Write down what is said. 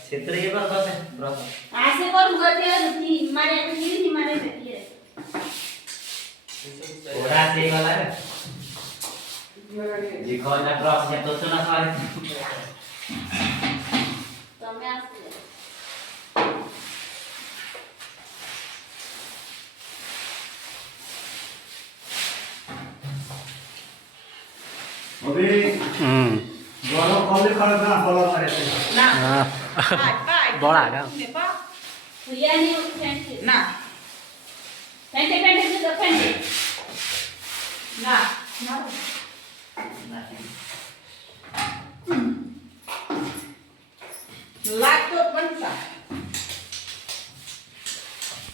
क्षेत्र ये पर बस है ब्रो ऐसे कर गति थी मारे नहीं मारे बैठी है थोड़ा से वाला है जी को ना क्रॉस या तो सुना सारे તમે આસે अबे घरकलर खड़ा ना कलर मारे ના હા પાય બોળા કા મે પા ફુયાની ઓફેન્સી ના પેન્ટે તો પેન્ટે ના ના